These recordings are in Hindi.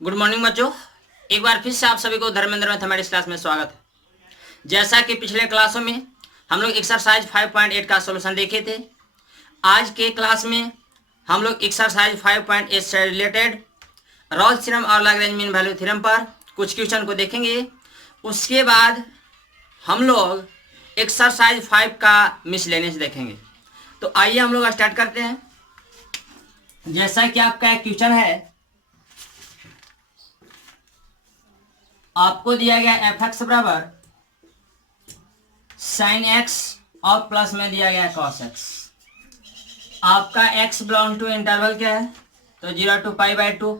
गुड मॉर्निंग बच्चों। एक बार फिर से आप सभी को धर्मेंद्र मैथमेटिक्स क्लास में स्वागत है। जैसा कि पिछले क्लासों में हम लोग एक्सरसाइज 5.8 का सॉल्यूशन देखे थे, आज के क्लास में हम लोग एक्सरसाइज 5.8 से रिलेटेड रॉल्स थ्योरम और लैग्रेंज मीन वैल्यू थ्योरम पर कुछ क्वेश्चन को देखेंगे। उसके बाद हम लोग एक्सरसाइज 5 का मिसलेनियस देखेंगे। तो आइए हम लोग स्टार्ट करते हैं। जैसा कि आपका एक क्वेश्चन है, आपको दिया गया एफ एक्स बराबर साइन एक्स और प्लस में दिया गया कॉस एक्स। आपका एक्स बिलोंग टू इंटरवल क्या है, तो 0 to π/2।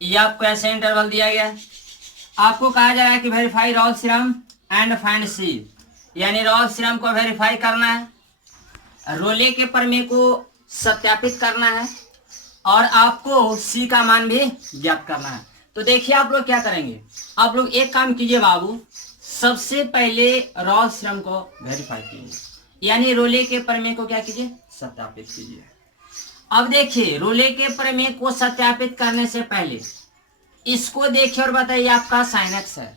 ये आपको ऐसे इंटरवल दिया गया है। आपको कहा जा रहा है कि verify Rolle's theorem and find c, यानी रॉल्स थ्योरम को वेरीफाई करना है, रोले के प्रमेय को सत्यापित करना है और आपको सी का मान भी ज्ञात करना है। तो देखिए आप लोग क्या करेंगे, आप लोग एक काम कीजिए बाबू, सबसे पहले रॉल्स थ्योरम को वेरीफाई कीजिए, यानी रोले के प्रमेय को क्या कीजिए, सत्यापित कीजिए। अब देखिए रोले के प्रमेय को सत्यापित करने से पहले इसको देखिए और बताइए आपका साइन एक्स है।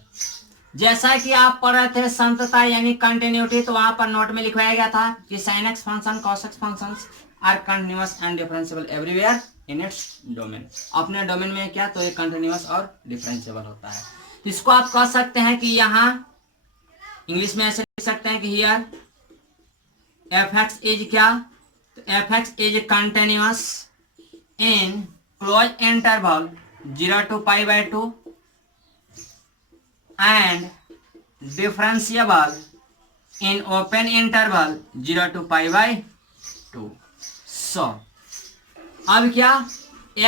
जैसा कि आप पढ़ रहे थे संतता यानी कंटिन्यूटी, तो वहां पर नोट में लिखवाया गया था कि sine X function cos X function are continuous and differentiable everywhere in its domain. अपने डोमेन में क्या, तो ये कंटिन्यूअस और डिफरेंशिएबल होता है। तो इसको आप कह सकते हैं कि यहाँ इंग्लिश में ऐसे लिख सकते हैं कि हियर एफ एक्स इज क्या, तो F x is continuous in close interval 0 to π/2 and differentiable in open interval 0 to π/2। सो अब क्या,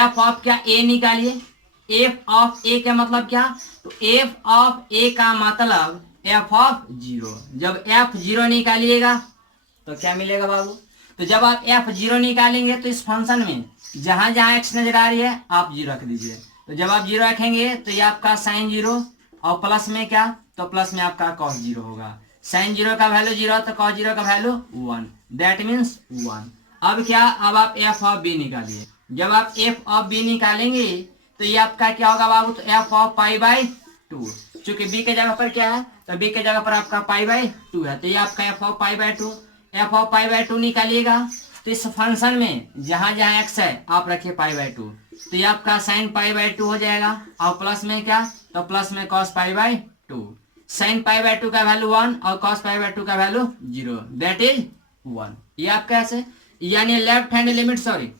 f ऑफ क्या a निकालिए। f ऑफ a का मतलब क्या, तो f ऑफ a का मतलब f ऑफ 0। जब f 0 निकालिएगा तो क्या मिलेगा बाबू, तो जब आप f 0 निकालेंगे तो इस फंक्शन में जहां जहां x नजर आ रही है आप 0 रख दीजिए। तो जब आप 0 रखेंगे तो ये आपका साइन 0 और प्लस में क्या, तो प्लस में आपका कॉस 0 होगा। साइन 0 का वैल्यू 0 तो कॉस 0 का वैल्यू 1, दैट मीन्स 1। अब क्या, अब आप f ऑफ b निकालिए। जब आप f ऑफ b निकालेंगे तो ये आपका क्या होगा बाबू, तो f ऑफ π/2। चूंकि b के जगह पर क्या है, तो b के जगह पर आपका π/2 है, तो ये आपका f ऑफ π/2। f ऑफ π/2 निकालिएगा तो इस फंक्शन में जहां जहां x है आप रखिए π/2, तो ये आपका साइन π/2 हो जाएगा और प्लस में क्या, तो प्लस में cos π/2। साइन π/2 का वैल्यू 1 और cos π/2 का वैल्यू 0, दैट इज 1। ये आपका ऐसे, यानी left hand limit sorry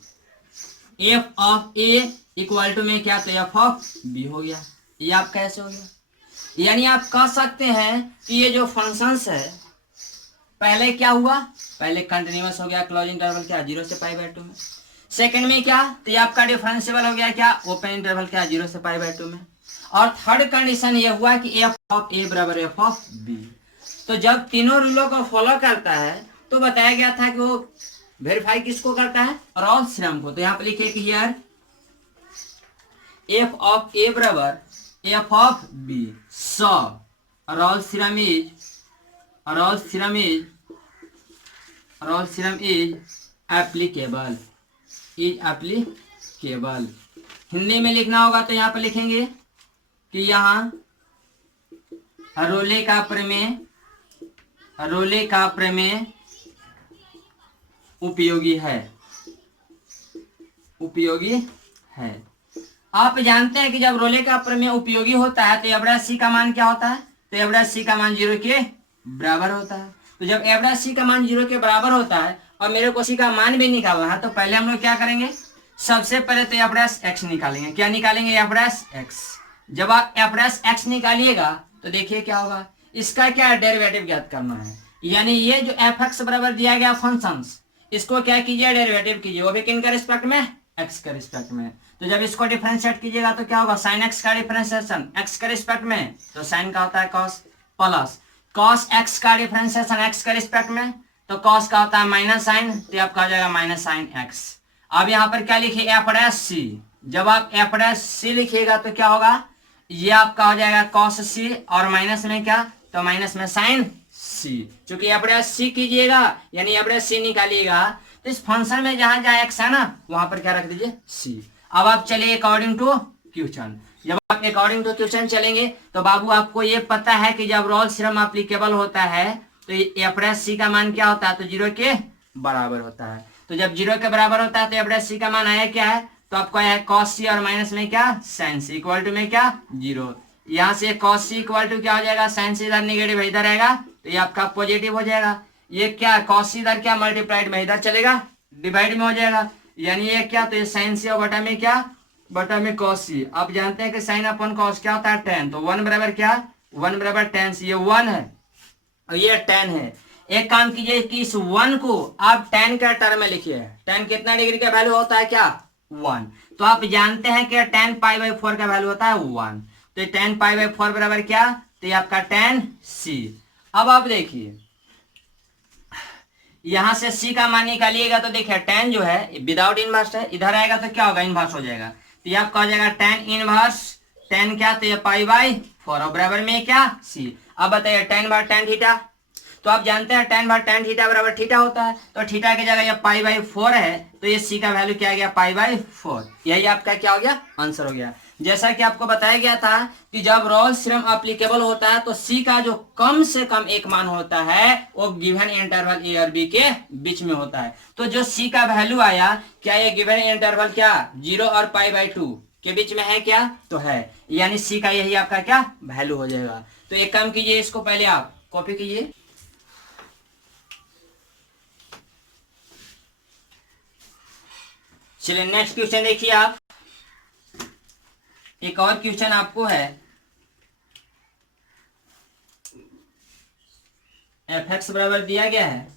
f of a equal to में क्या, तो f ऑफ b हो गया। ये आपका ऐसे हो गया। यानी आप कह सकते हैं कि ये जो फंक्शंस है पहले क्या हुआ, पहले कंटिन्यूअस हो गया क्लोज इंटरवल क्या 0 से π/2 में। सेकंड में क्या, तो ये आपका डिफरेंशिएबल हो गया क्या, ओपन इंटरवल क्या 0 से π/2 में। और थर्ड कंडीशन ये हुआ कि f ऑफ a बराबर f ऑफ b। तो जब तीनों रूलों को फॉलो करता है तो बताया गया था कि वो वेरीफाई किसको करता है, रॉल्स थ्योरम को। तो यहाँ पे लिखिए कि हियर f ऑफ a बराबर f of b। So Rolle's theorem is applicable, Hindi में लिखना होगा तो यहाँ पर लिखेंगे कि यहाँ रोले का प्रमेय उपयोगी है। आप जानते हैं कि जब रोले का प्रमेय उपयोगी होता है तो एवरेज सी का मान क्या होता है, तो एवरेज सी का मान 0 के बराबर होता है। तो जब एवरेज सी का मान 0 के बराबर होता है और मेरे को सी का मान भी निकालना है, तो पहले हम लोग क्या करेंगे, सबसे पहले तो एवरेज एक्स निकालेंगे। क्या निकालेंगे, एवरेज एक्स। जब आप एवरेज एक्स निकालिएगा तो देखिए क्या होगा, इसका क्या डेरिवेटिव ज्ञात करना है। यानी ये जो एफ एक्स बराबर दिया गया फंक्शंस, इसको क्या कीजिए, डेरिवेटिव कीजिए, वो भी किन का रिस्पेक्ट में, एक्स के रिस्पेक्ट में। तो जब इसको डिफरेंशिएट कीजिएगा तो क्या होगा, साइन एक्स का डिफरेंशिएशन एक्स के रिस्पेक्ट में, तो साइन का होता है कॉस, प्लस कॉस एक्स का डिफरेंशिएशन एक्स के रिस्पेक्ट में, तो कॉस का होता है माइनस साइन, तो आपका हो जाएगा माइनस साइन एक्स। अब यहाँ पर क्या लिखिए, एफ डैश सी। जब आप एफ डैश सी लिखिएगा तो क्या होगा, ये आपका हो जाएगा कॉस सी और माइनस में क्या, तो माइनस में साइन सी। चूंकि एफ डैश सी कीजिएगा यानी एफ डैश सी निकालिएगा तो इस फंक्शन में जहां जहां एक्स है ना वहां पर क्या रख दीजिए सी। अब आप चलिए अकॉर्डिंग टू क्वेश्चन। जब आप अकॉर्डिंग टू क्वेश्चन चलेंगे तो बाबू आपको ये पता है कि जब रोल्स थ्योरम एप्लीकेबल होता है तो एफ डैश सी का मान क्या होता है, तो 0 के बराबर होता है। तो जब 0 के बराबर होता है तो एफ डैश सी का मान आया क्या है, तो आपको आया कॉस सी और माइनस में क्या साइन सी इक्वल टू में क्या 0। यहाँ से कॉस सी इक्वल टू क्या हो जाएगा, साइन सी इधर निगेटिव इधर आएगा तो ये आपका पॉजिटिव हो जाएगा। ये क्या कॉस सी इधर क्या मल्टीप्लाइड में इधर चलेगा डिवाइड में हो जाएगा, यानी ये क्या, तो ये साइन सी और बटा में क्या, बटा में कॉस सी। आप जानते हैं कि साइन अपन कॉस क्या होता है टेन, तो 1 बराबर क्या, 1 बराबर टेन सी, ये 1 है और ये 10 है। एक काम कीजिए कि इस 1 को आप 10 का टर्म में लिखिए। 10 कितना डिग्री का वैल्यू होता है क्या 1, तो आप जानते हैं कि 10 पाई बाई 4 का वैल्यू होता है 1, तो 10 पाई बाई 4 बराबर क्या, तो ये आपका 10 सी। अब आप देखिए यहां से सी का मान निकालिएगा तो देखिए 10 जो है विदाउट इनवर्स है, इधर आएगा तो क्या होगा इनवर्स हो जाएगा, तो ये आपका हो जाएगा 10 इनवर्स 10 क्या, तो ये पाई बाई 4 और बराबर में क्या सी। अब बताइए 10 बार 10 थीटा, तो आप जानते हैं 10 बार 10 थीटा बराबर थीटा होता है, तो थीटा की जगह ये पाई बाई 4 है तो ये सी का वैल्यू क्या आ गया पाई बाई 4। यही आपका क्या हो गया आंसर हो गया। जैसा कि आपको बताया गया था कि जब रोल्स थ्योरम एप्लीकेबल होता है तो सी का जो कम से कम एक मान होता है वो गिवन इंटरवल ए और बी के बीच में होता है। तो जो सी का वैल्यू आया क्या, ये गिवन इंटरवल क्या 0 और पाई बाई 2 के बीच में है क्या, तो है, यानी सी का यही आपका क्या वैल्यू हो जाएगा। तो एक काम कीजिए इसको पहले आप कॉपी कीजिए। चलिए नेक्स्ट क्वेश्चन देखिए आप, एक और क्वेश्चन आपको है एफ एक्स बराबर दिया गया है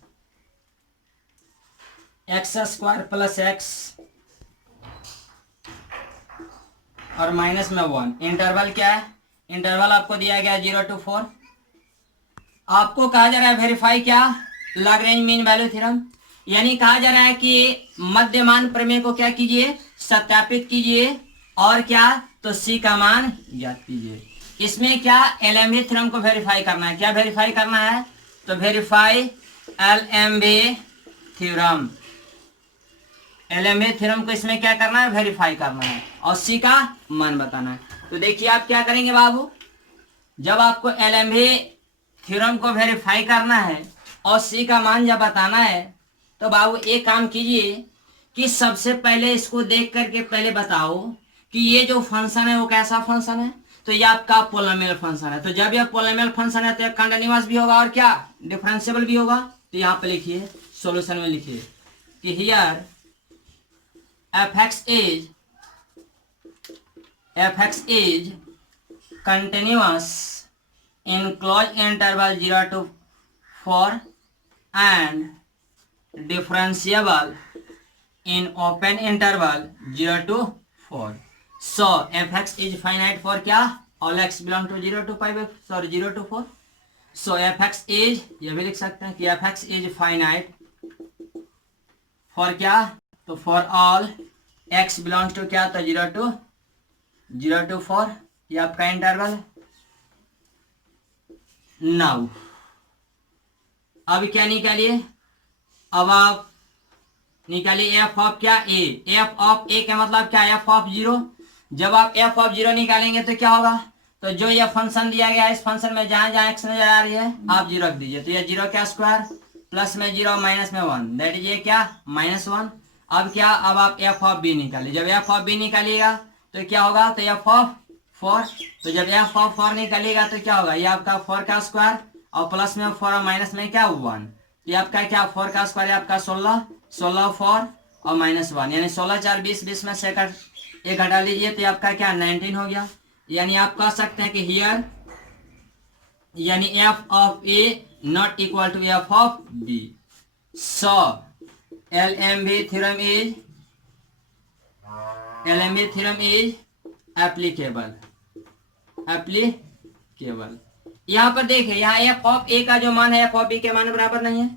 एक्स स्क्वायर प्लस एक्स और माइनस में 1, इंटरवल क्या है, इंटरवल आपको दिया गया 0 to 4। आपको कहा जा रहा है वेरीफाई क्या, लैग्रेंज मीन वैल्यू थ्योरम, यानी कहा जा रहा है कि मध्यमान प्रमेय को क्या कीजिए सत्यापित कीजिए और क्या, तो सी का मान ज्ञात कीजिए। इसमें क्या एलएमबी थ्योरम को वेरीफाई करना है, क्या वेरीफाई करना है, तो verify LMB theorem, LMB theorem को इसमें क्या करना है वेरीफाई करना है और सी का मान बताना है। तो देखिए आप क्या करेंगे बाबू, जब आपको एलएमबी थ्योरम को वेरीफाई करना है और सी का मान जब बताना है तो बाबू एक काम कीजिए कि सबसे पहले इसको देख करके पहले बताओ कि ये जो फंक्शन है वो कैसा फंक्शन है, तो ये आपका पोलिनोमियल फंक्शन है। तो जब यह पोलिनोमियल फंक्शन है तो कंटीन्यूअस भी होगा और क्या डिफरेंशिएबल भी होगा। तो यहाँ पे लिखिए सॉल्यूशन में लिखिए कि here F x is continuous in close interval 0 to 4 and differentiable in open interval 0 to 4. So fx is finite for क्या, all x belong to 0 to 5 sorry 0 to 4. So fx is, ये भी लिख सकते हैं कि fx is finite for क्या, तो for all x belongs to क्या, तो 0 to 4 ये आपका इंटरवल। नाउ अब क्या निकालिए, अब आप निकालिए एफ ऑफ क्या ए, एफ ऑफ ए का मतलब क्या एफ ऑफ 0। जब आप एफ ऑफ 0 निकालेंगे तो क्या होगा, तो जो ये फंक्शन दिया गया है इस फंक्शन में जहां जहां एक्स नजर आ रही है आप 0 रख दीजिए, तो ये 0 क्या स्क्वायर प्लस में 0 माइनस में 1 दैट इज ये क्या -1। अब क्या, अब आप एफ ऑफ बी निकालिए, जब एफ ऑफ बी निकालिएगा तो क्या होगा, तो एफ ऑफ 4, तो जब एफ ऑफ 4 निकालिएगा तो क्या होगा, ये आपका 4 का स्क्वायर और प्लस में 4 और माइनस में क्या 1, ये आपका क्या 4 का स्क्वायर है आपका 16 4 और -1 यानी 16 4 20 20 में से एक घटा लीजिए तो आपका क्या 19 हो गया। यानी आप कह सकते हैं कि हियर यानी F of A not equal to F of B. So LMB theorem is applicable. यहाँ पर देखिए यहाँ एफ ऑफ ए का जो मान है एफ ऑफ बी के मान बराबर नहीं है,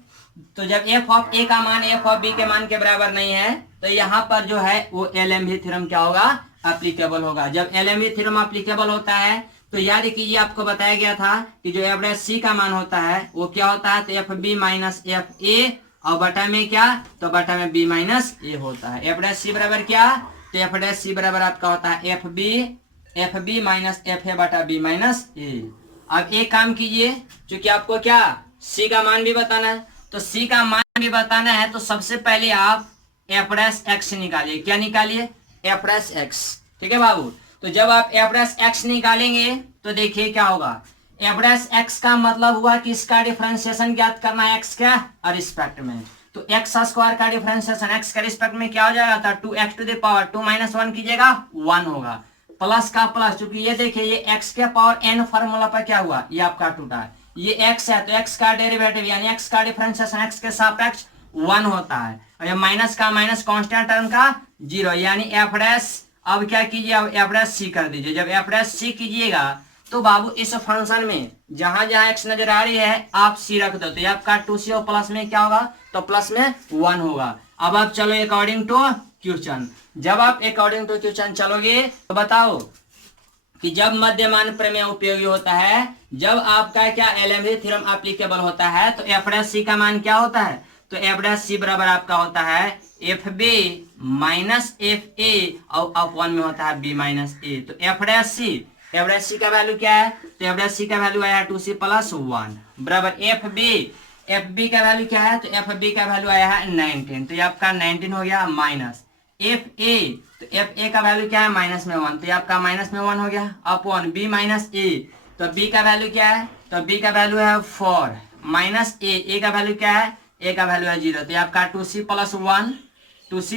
तो जब एफ ऑफ ए का मान एफ ऑफ बी के मान के बराबर नहीं है तो यहाँ पर जो है वो एलएमबी थ्योरम क्या होगा एप्लीकेबल होगा। जब एलएमबी थ्योरम एप्लीकेबल होता है तो याद कीजिए आपको बताया गया था कि जो एवरेज सी का मान होता है वो क्या होता है, तो F B minus F A और बटा में क्या, तो बटा में बी माइनस ए होता है। एवरेज सी बराबर क्या, तो एफ सी बराबर आपका होता है F B F B minus F A बटा बी माइनस ए। अब एक काम कीजिए, क्योंकि आपको क्या सी का मान भी बताना है, तो सी का मान भी बताना है, तो सबसे पहले आप एफ डैश एक्स निकालिए। क्या निकालिए? F dash x. ठीक है बाबू, तो जब आप एफ डैश एक्स निकालेंगे तो देखिए क्या होगा। एफ डैश एक्स का मतलब हुआ कि इसका डिफरेंशिएशन ज्ञात करना है एक्स का रिस्पेक्ट में। तो एक्स स्क्वायर का डिफरेंशिएशन एक्स का रिस्पेक्ट में क्या हो जाएगा था, 2x to the power 2 minus 1 कीजिएगा 1 होगा, प्लस का प्लस, क्योंकि ये देखिए ये x के पावर n फॉर्मूला पर क्या हुआ, ये आपका टूटा है, ये x है तो x का डेरिवेटिव यानी x का डिफरेंशिएशन x के सापेक्ष 1 होता है, और ये माइनस का माइनस कांस्टेंट टर्म का 0, यानी एफ डैश। अब क्या कीजिए, अब एफ डैश सी कर दीजिए। जब एफ डैश सी कीजिएगा तो बाबू इस फंक्शन में जहां जहां x नजर आ रही है आप सी रख दो, तो ये आपका 2c और प्लस में क्या होगा, तो प्लस में 1 होगा। अब आप चलो अकॉर्डिंग टू क्वेश्चन। जब आप अकॉर्डिंग टू क्वेश्चन चलोगे तो बताओ कि जब मध्यमान प्रमेय उपयोगी होता है, जब आपका क्या एलएमडी थ्योरम एप्लीकेबल होता है, तो एफ डैश सी का मान क्या होता है, तो एफ डैश सी बराबर आपका होता है F B minus F A और अपॉन में होता है बी माइनस ए। तो एफ डैश सी का वैल्यू क्या है, तो एफ डैश सी का वैल्यू आया 2c प्लस 1 बराबर एफ बी का वैल्यू क्या है, तो एफ बी का वैल्यू आया है 19, तो ये आपका 19 हो गया, माइनस एफ ए, तो एफ ए का वैल्यू क्या है माइनस में 1, तो ये आपका माइनस में 1 हो गया, अपॉन बी माइनस ए, तो बी का वैल्यू क्या है, तो बी का वैल्यू है 4 माइनस ए का वैल्यू क्या है, ए का वैल्यू है 0, तो ये आपका 2c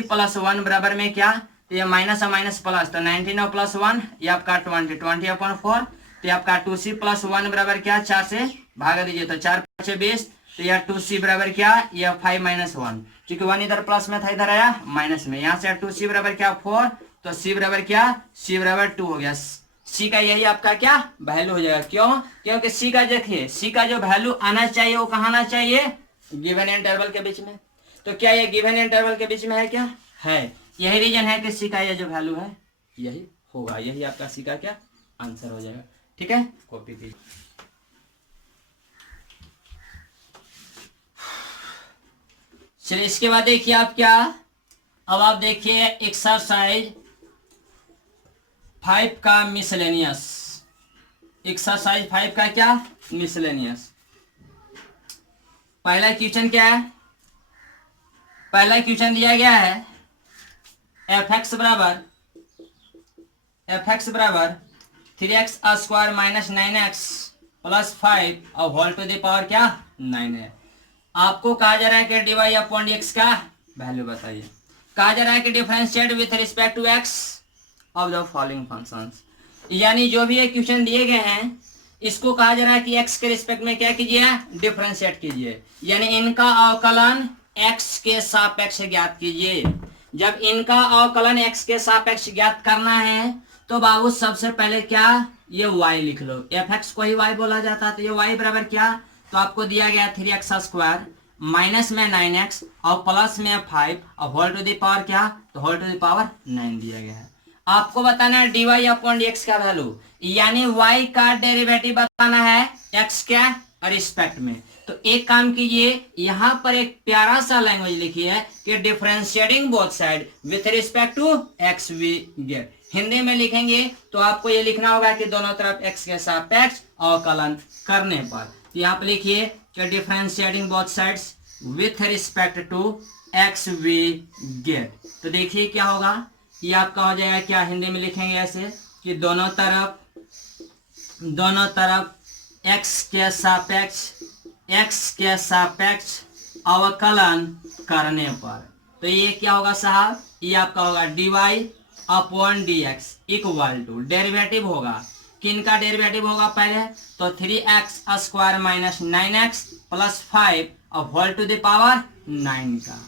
प्लस 1 बराबर में क्या, तो ये माइनस और माइनस प्लस, तो 19 और प्लस 1 ये आपका 20 अपॉन 4, तो ये आपका 2c प्लस 1 बराबर क्या, 4 से भागा दीजिए, तो 4 5 20, तो यह 2c बराबर क्या, यह 5 माइनस 1, क्योंकि 1 इधर प्लस में था इधर आया माइनस में, यहाँ से 2c बराबर क्या 4, तो c बराबर क्या, c बराबर 2 हो गया। c का यही आपका क्या वैल्यू हो जाएगा, क्यों, क्योंकि c का देखिए c का जो वैल्यू आना चाहिए वो कहाँ आना चाहिए, गिवन इंटरवल के बीच में। तो क्या ये गिवन इंटरवल के बीच में है, क्या है, यही रीजन है कि सी का ये जो वैल्यू है यही होगा, यही आपका सी का क्या आंसर हो जाएगा। ठीक है, कॉपी कीजिए। चलिए इसके बाद देखिए आप क्या, अब आप देखिए एक्सरसाइज 5 का मिसलेनियस, एक्सरसाइज 5 का क्या मिसलेनियस। पहला क्वेश्चन क्या है, पहला क्वेश्चन दिया गया है एफ एक्स बराबर 3x square minus 9x plus 5 और होल टू द पावर क्या 9 है। आपको कहा जा रहा है कि dy अपॉन dx का वैल्यू बताइए। कहा जा रहा है कि differentiate with respect to x of the following functions, यानी जो भी ये क्वेश्चन दिए गए हैं इसको कहा जा रहा है कि x के रिस्पेक्ट में क्या कीजिए, डिफरेंशिएट कीजिए, यानी इनका अवकलन x के सापेक्ष ज्ञात कीजिए। जब इनका अवकलन x के सापेक्ष ज्ञात करना है तो बाबू सबसे पहले क्या, ये y लिख लो, fx को ही y बोला जाता है, तो ये y बराबर क्या, तो आपको दिया गया 3x स्क्वायर माइनस में 9x और प्लस में 5 और होल टू द पावर क्या, तो होल टू द पावर 9 दिया गया है। आपको बताना है dy अपॉन dx का वैल्यू, यानी y का डेरिवेटिव बताना है x के रिस्पेक्ट में। तो एक काम कीजिए, यहां पर एक प्यारा सा लैंग्वेज लिखिए कि differentiating both side with respect to x we get. Hindi में लिखेंगे तो आपको ये लिखना होगा कि दोनों तरफ x के सापेक्ष अवकलन करने पर। यहाँ पे लिखिए कि differentiating both sides with respect to x we get. तो देखिए क्या होगा, ये आपका हो जाएगा क्या, हिंदी में लिखेंगे ऐसे कि दोनों तरफ x के सापेक्ष अवकलन करने पर, तो ये क्या होगा साहब, ये आपका होगा dy upon dx equal to derivative होगा, किन का डेरिवेटिव होगा पहले, तो 3x square minus 9x plus 5 और होल टू द पावर 9 का,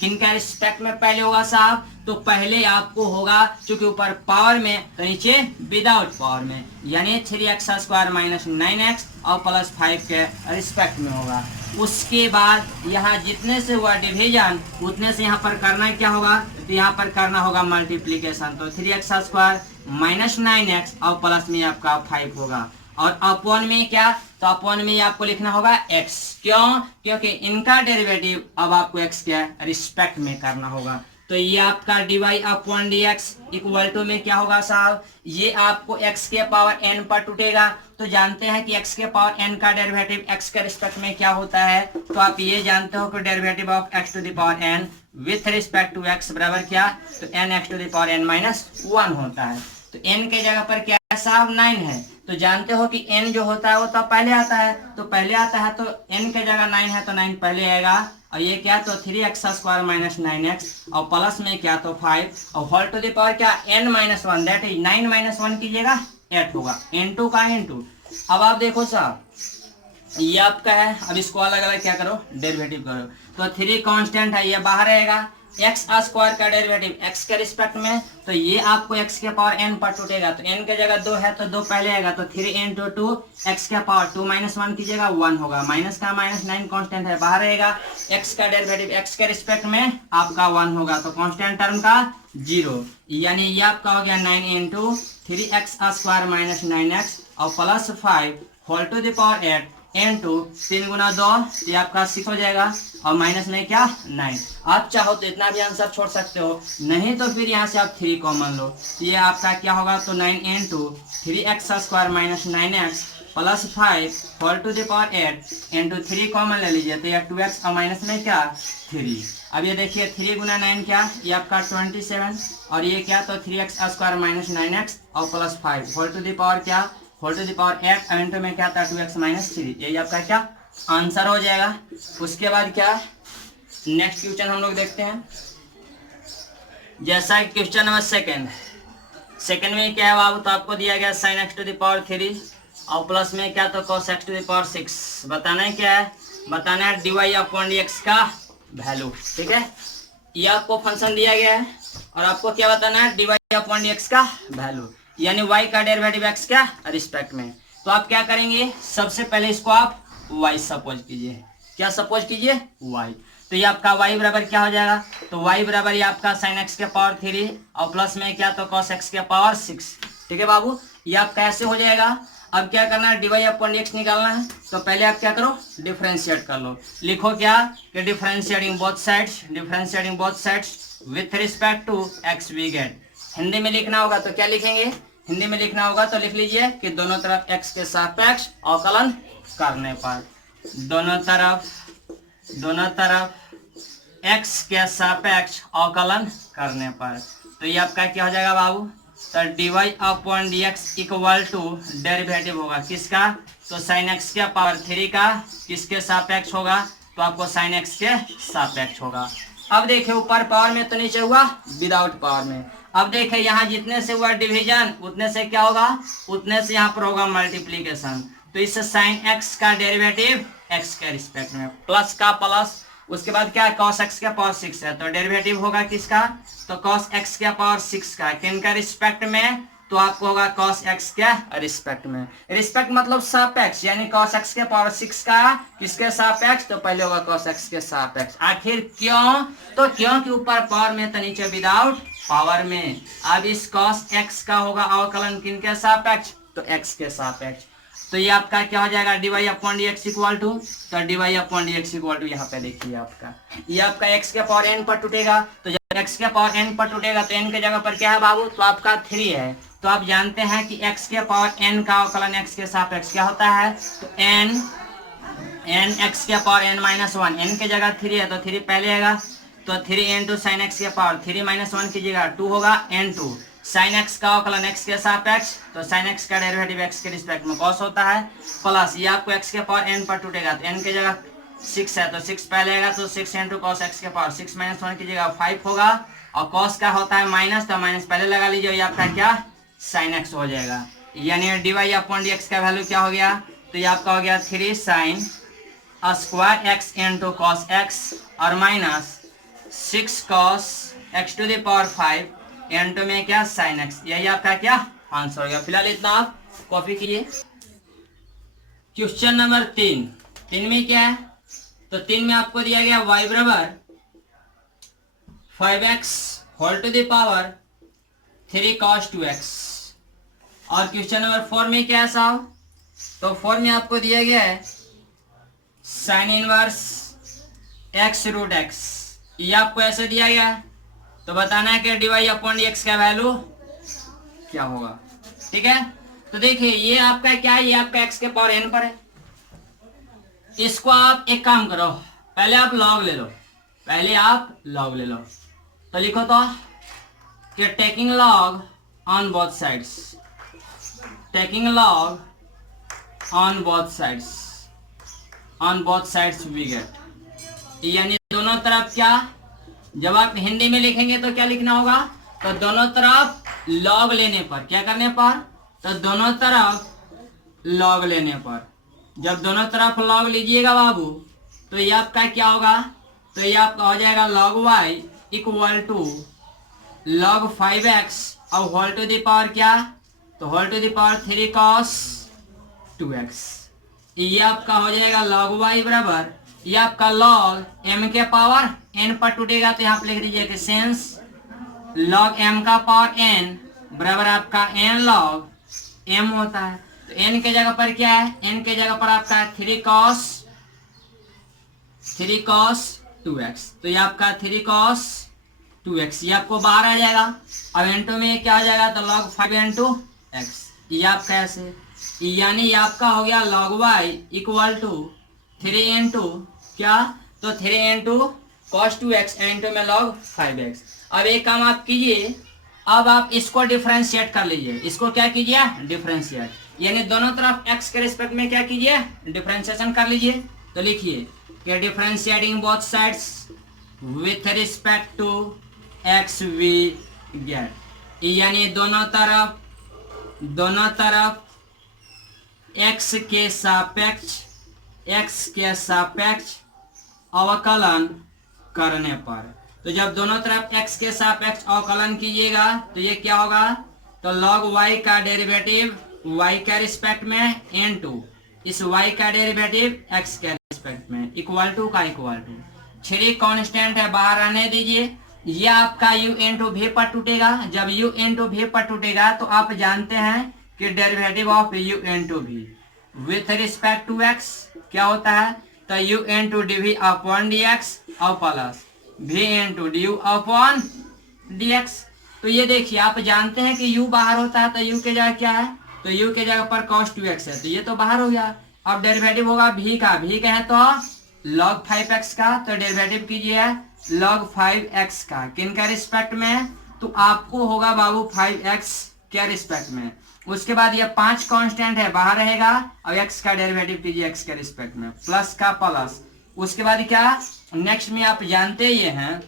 किन का रिस्पेक्ट में पहले होगा साहब, तो पहले आपको होगा चूंकि ऊपर पावर में तो नीचे विदाउट पावर में, यानी 3x स्क्वायर माइनस 9x और प्लस 5 के रिस्पेक्ट में होगा। उसके बाद यहाँ जितने से हुआ डिवीजन उतने से यहाँ पर करना क्या होगा, तो यहाँ पर करना होगा मल्टीप्लीकेशन, तो 3x स्क्वायर माइनस 9x और प्लस में आपका 5 होगा, और अपॉन में क्या, तो अपॉन में आपको लिखना होगा x, क्यों, क्योंकि इनका डेरिवेटिव अब आपको x के रिस्पेक्ट में करना होगा। तो ये आपका dy upon dx equal to में क्या होगा साहब, ये आपको x के पावर n पर टूटेगा। तो जानते हैं कि x के पावर n का डेरिवेटिव x के रिस्पेक्ट में क्या होता है, तो आप ये जानते हो कि derivative of x to the power n with respect to x बराबर क्या, तो n x to the power n minus 1 होता है। तो n के जगह पर क्या है साहब 9 है। तो जानते हो कि n जो होता है वो तो पहले आता है, तो पहले आता है तो n के जगह 9 है तो 9 पहले आएगा, और ये क्या तो 3x स्क्वायर माइनस 9x और प्लस में क्या तो 5 और होल टू द पावर क्या n minus 1 that is 9 minus 1 कीजिएगा 8 होगा, n2 का n2। अब आप देखो साहब ये आपका है, अब इसको अलग अलग क्या करो डेरिवेटिव करो, तो 3 कांस्टेंट है ये बाहर रहेगा, x स्क्वायर का डेरिवेटिव x के रिस्पेक्ट में, तो ये आपको x के पावर n पर टूटेगा, तो n के जगह 2 है तो 2 पहले आएगा, तो 3 इंटू 2 x के पावर 2 माइनस 1 कीजिएगा 1 होगा, माइनस का माइनस 9 कांस्टेंट है बाहर रहेगा, x का डेरिवेटिव x के रिस्पेक्ट में आपका 1 होगा, तो कांस्टेंट टर्म का 0, यानी ये आपका हो गया 9 into 3x square minus 9x और plus 5 whole to the power 8 into 3 गुना 2 ये आपका 6 हो जाएगा, और माइनस में क्या 9। आप चाहो तो इतना भी आंसर छोड़ सकते हो, नहीं तो फिर यहाँ से आप 3 कॉमन लो, तो ये आपका क्या होगा तो 9 into 3x square minus 9x plus 5 whole to the power 8 into 3 common ले लीजिए, तो ये 2x और माइनस में क्या 3। अब ये देखिए 3 गुना 9 क्या, ये आपका 27 और ये क्या तो 3x स्क्वायर माइनस 9x और plus 5 whole to the power क्या whole to the power 8 into में क्या था 2x माइनस 3, यही आपका क्या आंसर हो जाएगा। उसके बाद क्या नेक्स्ट क्वेश्चन हम लोग देखते हैं, जैसा क्वेश्चन नंबर सेकंड में क्या है बाबू, तो आपको दिया गया sin x to the power 3 और प्लस में क्या तो cos x to the power 6, बताना है क्या है, बताना है dy अपॉन dx का वैल्यू, ठीक है। ये आपको फंक्शन दिया गया है और आपको क्या बताना है dy अपॉन dx का वैल्यू, यानी y का डेरिवेटिव x का रिस्पेक्ट में। तो आप क्या करेंगे, सबसे पहले इसको आप y सपोज कीजिए, क्या सपोज कीजिए y, तो ये आपका y बराबर क्या हो जाएगा, तो y बराबर ये आपका sin x के पावर 3 और प्लस में क्या तो cos x के पावर 6, ठीक है बाबू। ये आपका ऐसे हो जाएगा। अब क्या करना है dy अपॉन dx निकालना है, तो पहले आप क्या करो डिफरेंशिएट कर लो, लिखो क्या कि differentiating both sides with respect to x we get. Hindi में लिखना होगा तो क्या लिखेंगे, हिंदी में लिखना होगा तो लिख लीजिए कि दोनों तरफ x के सापेक्ष अवकलन करने पर, दोनों तरफ x के सापेक्ष अवकलन करने पर, तो ये आपका क्या हो जाएगा बाबू, तो dy upon dx equal to derivative होगा किसका, तो sin x के पावर 3 का किसके सापेक्ष होगा, तो आपको sin x के सापेक्ष होगा। अब देखिए ऊपर पावर में तो नीचे हुआ विदाउट पावर में। अब देखिए यहाँ जितने से हुआ डिवीजन उतने से क्या होगा, उतने से यहाँ पर होगा मल्टीप्लीकेशन, तो इससे sin x का डेरिवेटिव x के रिस्पेक्ट में प्लस का प्लस, उसके बाद क्या cos x के पावर 6 है तो डेरिवेटिव होगा किसका, तो cos x के पावर 6 का किनका रिस्पेक्ट में, तो आपको होगा cos x के रिस्पेक्ट में, रिस्पेक्ट मतलब सापेक्ष, यानी cos x के पावर 6 का किसके सापेक्ष, तो पहले होगा cos x के सापेक्ष। आखिर क्यों, तो क्योंकि ऊपर पावर में तो नीचे विदाउट पावर में। अब इस cos x का होगा अवकलन किनके सापेक्ष, तो x के सापेक्ष, तो ये आपका क्या हो जाएगा dy upon dx equal to, तो dy upon dx equal to यहाँ पे देखिए आपका ये आपका x के पावर n पर टूटेगा, तो जब x के पावर n पर टूटेगा तो n के जगह पर क्या है बाबू, तो आपका 3 है। तो आप जानते हैं कि x के पावर n का अवकलन x के सापेक्ष क्या होता है, तो n x के पावर n माइनस 1, n के जगह 3 है तो 3 पहले आएगा, तो 3 इंटू साइन एक्स के पावर 3 माइनस 1 कीजिएगा 2 होगा n2, साइन एक्स का अवकलन x के सापेक्ष, तो साइन एक्स का डेरिवेटिव x के रिस्पेक्ट में cos होता है, प्लस ये आपको x के पावर n पर टूटेगा, तो n के जगह 6 है तो 6 पहले आएगा, तो 6 इंटू कॉस एक्स के पावर 6 माइनस 1 कीजिएगा 5 होगा, और cos का होता है माइनस, तो माइनस पहले लगा लीजिए, ये आपका क्या साइन एक्स हो जाएगा, यानी dy अपॉन dx का वैल्यू क्या हो गया, तो ये आपका हो गया 3 sine square x into cos x और minus 6 cos x to the power 5 into में क्या साइन एक्स, यही आपका क्या आंसर हो गया। फिलहाल इतना आप कॉपी कीजिए। क्वेश्चन नंबर 3 में क्या है, तो 3 में आपको दिया गया y बराबर 5x whole to the power 3 cos 2x, और क्वेश्चन नंबर 4 में क्या है साहब, तो 4 में आपको दिया गया है sine inverse x root x, ये आपको ऐसे दिया गया है, तो बताना है कि dy अपॉन dx का वैल्यू क्या होगा। ठीक है, तो देखिए ये आपका क्या है, ये आपका x के पावर n पर है। इसको आप एक काम करो, पहले आप लॉग ले लो, पहले आप लॉग ले लो। तो लिखो तो कि taking log on both sides, taking log on both sides, on both sides we get, यानी दोनों तरफ क्या, जब आप हिंदी में लिखेंगे तो क्या लिखना होगा, तो दोनों तरफ लॉग लेने पर, क्या करने पर, तो दोनों तरफ लॉग लेने पर। जब दोनों तरफ लॉग लीजिएगा बाबू, तो ये आपका क्या होगा, तो ये आपका हो जाएगा log y equal to log 5x और होल टू द पावर क्या, तो whole to the power 3 cos 2x। ये आपका हो जाएगा log y बराबर, ये आपका log m के पावर n पर टूटेगा, तो यहाँ पे लिख दीजिए कि सेंस log m का पावर n बराबर आपका n log m होता है। तो n के जगह पर क्या है, n के जगह पर आपका 3 cos 2x, तो ये आपका 3 cos 2x, ये आपको बाहर आ जाएगा। अब n2 में क्या आ जाएगा, तो log 5 into x, ये आपका ऐसे, यानी ये आपका हो गया log y equal to 3 into क्या, तो 3 into cos 2x n2 में log 5x। अब एक काम आप कीजिए, अब आप इसको डिफरेंशिएट कर लीजिए, इसको क्या कीजिए, डिफरेंशिएट, यानी दोनों तरफ x के रिस्पेक्ट में क्या कीजिए, डिफरेंशिएशन कर लीजिए। तो लिखिए कि differentiating both sides with respect to x we get, यानी दोनों तरफ x के सापेक्ष अवकलन करने पर। तो जब दोनों तरफ x के सापेक्ष अवकलन कीजिएगा तो ये क्या होगा, तो log y का डेरिवेटिव y के रिस्पेक्ट में n2, इस y का डेरिवेटिव x के रिस्पेक्ट में इक्वल टू का इक्वल टू 3 कांस्टेंट है, बाहर आने दीजिए। ये आपका u इंटू v पर टूटेगा, जब u इंटू v पर टूटेगा तो आप जानते हैं कि derivative of u into v with respect to x क्या होता है, तो u into dv upon dx और plus v into du upon dx। तो ये देखिए आप जानते हैं कि u बाहर होता है, तो u के जगह क्या है, तो u के जगह पर cos 2x है, तो ये तो बाहर हो गया। अब डेरिवेटिव होगा v का, v का है तो log 5x का, तो डेरिवेटिव कीजिए log 5x का, किन का रिस्पेक्ट में, तो आपको होगा बाबू 5x के रिस्पेक्ट में। उसके बाद ये 5 कांस्टेंट है, बाहर रहेगा, और x का डेरिवेटिव कीजिए x के रिस्पेक्ट में, प्लस का प्लस। उसके बाद क्या, नेक्स्ट में आप जानते ये हैं,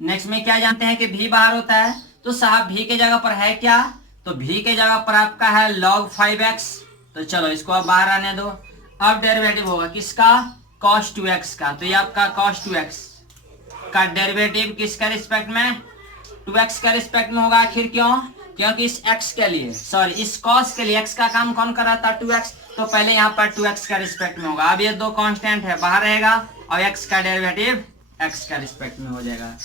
नेक्स्ट में क्या जानते हैं कि v बाहर होता है, तो साहब v के जगह पर है क्या, तो v के जगह पर आपका है log 5x, तो चलो इसको आप बाहर आने दो। अब डेरिवेटिव होगा किसका, cos 2x का, तो ये आपका cos 2x का डेरिवेटिव किसका रिस्पेक्ट में, 2x का रिस्पेक्ट में होगा। आखिर क्यों, क्योंकि इस x के लिए, सॉरी इस cos के लिए x का काम कौन कर रहा था, 2x, तो पहले यहाँ पर 2x का रिस्पेक्ट में होगा। अब ये दो कांस्टेंट है, बाहर रहेगा, और x का डेरिवेटिव x का रिस्पेक्ट में हो जाएगा।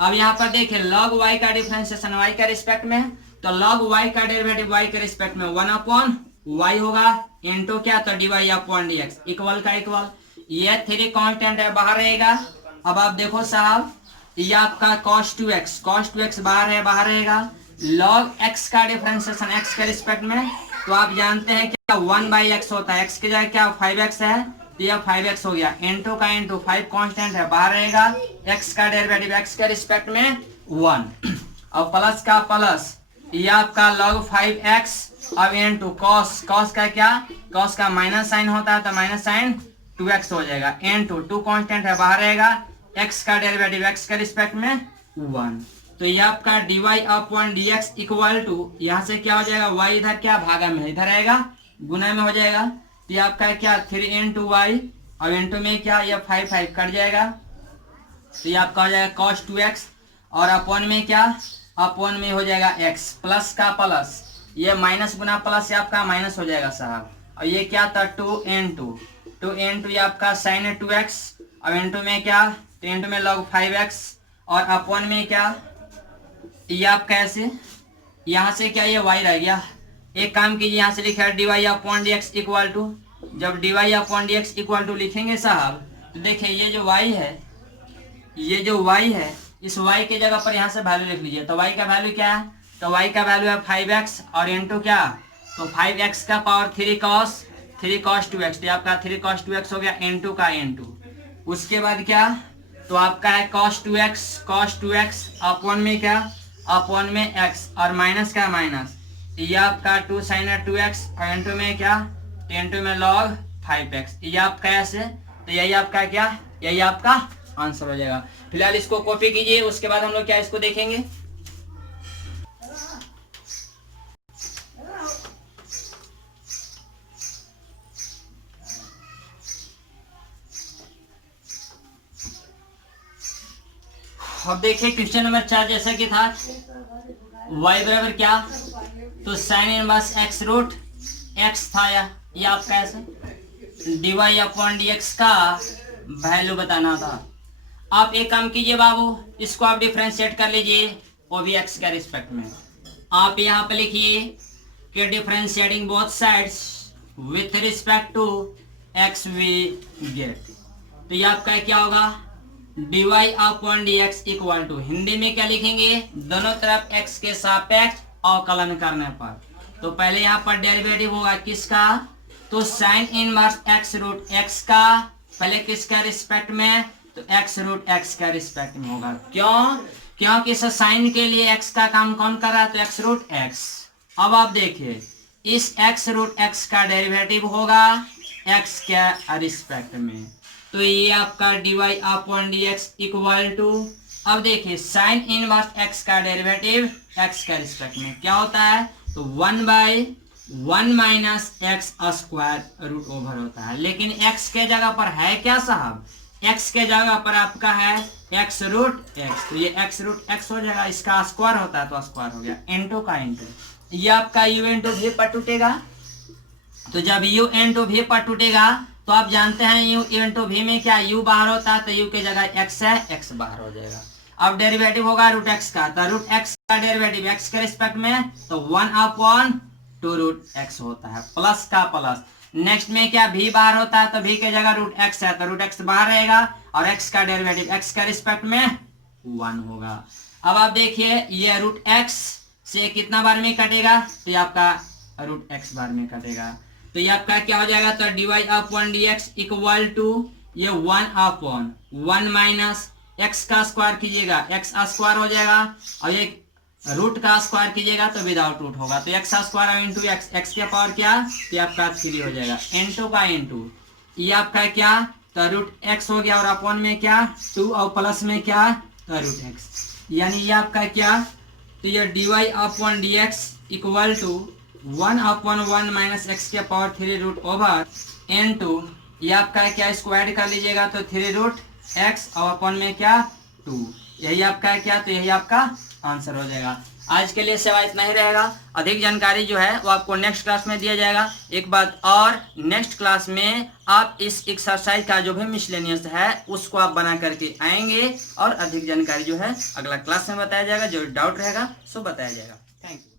अब यहाँ पर देखिए log y का डिफरेंशिएशन y का रिस्पेक्ट में, तो log y का डेरिवेटिव y के रिस्पेक्ट में 1 अपॉन y होगा, इनटू क्या, तो dy अपॉन dx इक्वल का इक्वल, ये 3 कांस्टेंट है, बाहर रहेगा। अब आप देखो साहब, ये आपका cos 2x बाहर है, बाहर रहेगा, log x का डिफरेंशिएशन x के रिस्पेक्ट में, तो आप जानते हैं क्या 1/x होता है, x की जगह क्या 5x है, तो यह 5x हो गया, इनटू का इनटू 5 कांस्टेंट है, बाहर रहेगा, x का डेरिवेटिव x के रिस्पेक्ट में 1 और प्लस का प्लस, ये आपका log 5x अब इनटू cos का क्या, cos का माइनस साइन होता है, तो माइनस साइन 2x हो जाएगा, इनटू 2 कांस्टेंट है, बाहर रहेगा, x का डेरिवेटिव x के रिस्पेक्ट में 1, तो ये आपका dy upon dx equal to, यहाँ से क्या हो जाएगा, y इधर क्या भागा में, इधर आएगा गुना में हो जाएगा, तो ये आपका क्या 3 इंटू वाई, और इंटू में क्या, ये 5 कट जाएगा, तो ये आपका हो जाएगा cos 2x, और अपॉन में क्या, अपॉन में हो जाएगा x, प्लस का प्लस, ये माइनस गुना प्लस, ये आपका माइनस हो जाएगा साहब, और ये क्या था 2 इंटू ये आपका साइन 2x, और इंटू में क्या, तो इंटू में log 5x, और अपॉन में क्या, ये आप कैसे, यहाँ से क्या ये y रह गया, एक काम कीजिए, यहाँ से लिखा है dy upon dx equal to, जब dy upon dx equal to लिखेंगे साहब, तो देखिए ये जो y है इस y के जगह पर यहाँ से वैल्यू लिख लीजिए। तो y का वैल्यू क्या है, तो y का वैल्यू है 5x और इंटू क्या, तो 5x का पावर 3 cos 2x, तो आपका 3 cos 2x हो गया इंटू का इंटू। उसके बाद क्या, तो आपका है cos 2x अपॉन में क्या, अपॉन में x और माइनस का माइनस, ये आपका 2 sin 2x और इंटू में क्या, इंटू में log 5x, ये आपका ऐसे, तो यही आपका क्या, यही आपका आंसर हो जाएगा। फिलहाल इसको कॉपी कीजिए, उसके बाद हम लोग क्या इसको देखेंगे। अब देखिए क्वेश्चन नंबर 4 जैसा कि था y बराबर क्या, तो sine inverse x root x था, ये आपका ऐसे dy अपॉन dx का वैल्यू बताना था। आप एक काम कीजिए बाबू, इसको आप डिफरेंशिएट कर लीजिए, वो भी x के रिस्पेक्ट में। आप यहाँ पे लिखिए कि differentiating both sides with respect to x we get, तो ये आपका क्या होगा, dy upon dx equal to, Hindi में क्या लिखेंगे, दोनों तरफ x के सापेक्ष अवकलन करने पर, तो पहले यहाँ पर डेरिवेटिव होगा किसका, तो sine inverse x root x का, पहले किसका रिस्पेक्ट में, तो x रूट x का रिस्पेक्ट में होगा। क्यों, क्योंकि इस साइन के लिए x का काम कौन कर रहा है, तो x रूट x। अब आप देखिए इस x रूट x का डेरिवेटिव होगा x के रिस्पेक्ट में, तो ये आपका dy upon dx equal to, अब देखिए साइन इनवर्स x का डेरिवेटिव x के रिस्पेक्ट में क्या होता है, तो 1/1 minus x square root over होता है। लेकिन x के जगह पर है क्या साहब, x के जगह पर आपका है x रूट x, तो ये x रूट x हो जाएगा, इसका स्क्वायर होता है तो स्क्वायर हो गया, इंटू का इंटू, ये आपका u इंटू v पर टूटेगा। तो जब u इंटू v पर टूटेगा तो आप जानते हैं u इंटू v में क्या, u बाहर होता है, तो u के जगह x है, x बाहर हो जाएगा। अब डेरिवेटिव होगा रूट x का, तो रूट x का डेरिवेटिव x के रिस्पेक्ट में, तो 1 अपॉन 2 रूट x होता है, प्लस का प्लस। नेक्स्ट में क्या, v बाहर होता है, तो v के जगह रूट x है, तो रूट x बाहर रहेगा और x का डेरिवेटिव x के रिस्पेक्ट में 1 होगा। अब आप देखिए ये रूट x से कितना बार में कटेगा, तो ये आपका रूट x बार में कटेगा, तो ये आपका क्या हो जाएगा, तो dy upon dx equal to ये 1 अपॉन 1 माइनस x का स्क्वायर कीजिएगा, x स्क्वायर हो जाएगा, और ये रूट का स्क्वायर कीजिएगा तो विदाउट रूट होगा, तो x स्क्वायर इंटू x के पावर क्या, तो आपका 3 हो जाएगा, इंटू का इंटू, ये आपका क्या, तो रूट x हो गया, और अपॉन में क्या 2 और प्लस में क्या, तो रूट x, यानी ये आपका क्या, तो ये dy upon dx equal to 1 upon 1 minus x के पावर 3 रूट ओवर इंटू, ये आपका क्या, इसको ऐड कर लीजिएगा तो 3 रूट x और अपॉन में क्या 2, यही आपका क्या, तो यही आपका आंसर हो जाएगा। आज के लिए सेवा इतना ही रहेगा, अधिक जानकारी जो है वो आपको नेक्स्ट क्लास में दिया जाएगा। एक बात और, नेक्स्ट क्लास में आप इस एक्सरसाइज का जो भी मिसलेनियस है उसको आप बना करके आएंगे, और अधिक जानकारी जो है अगला क्लास में बताया जाएगा, जो डाउट रहेगा सो बताया जाएगा। Thank you.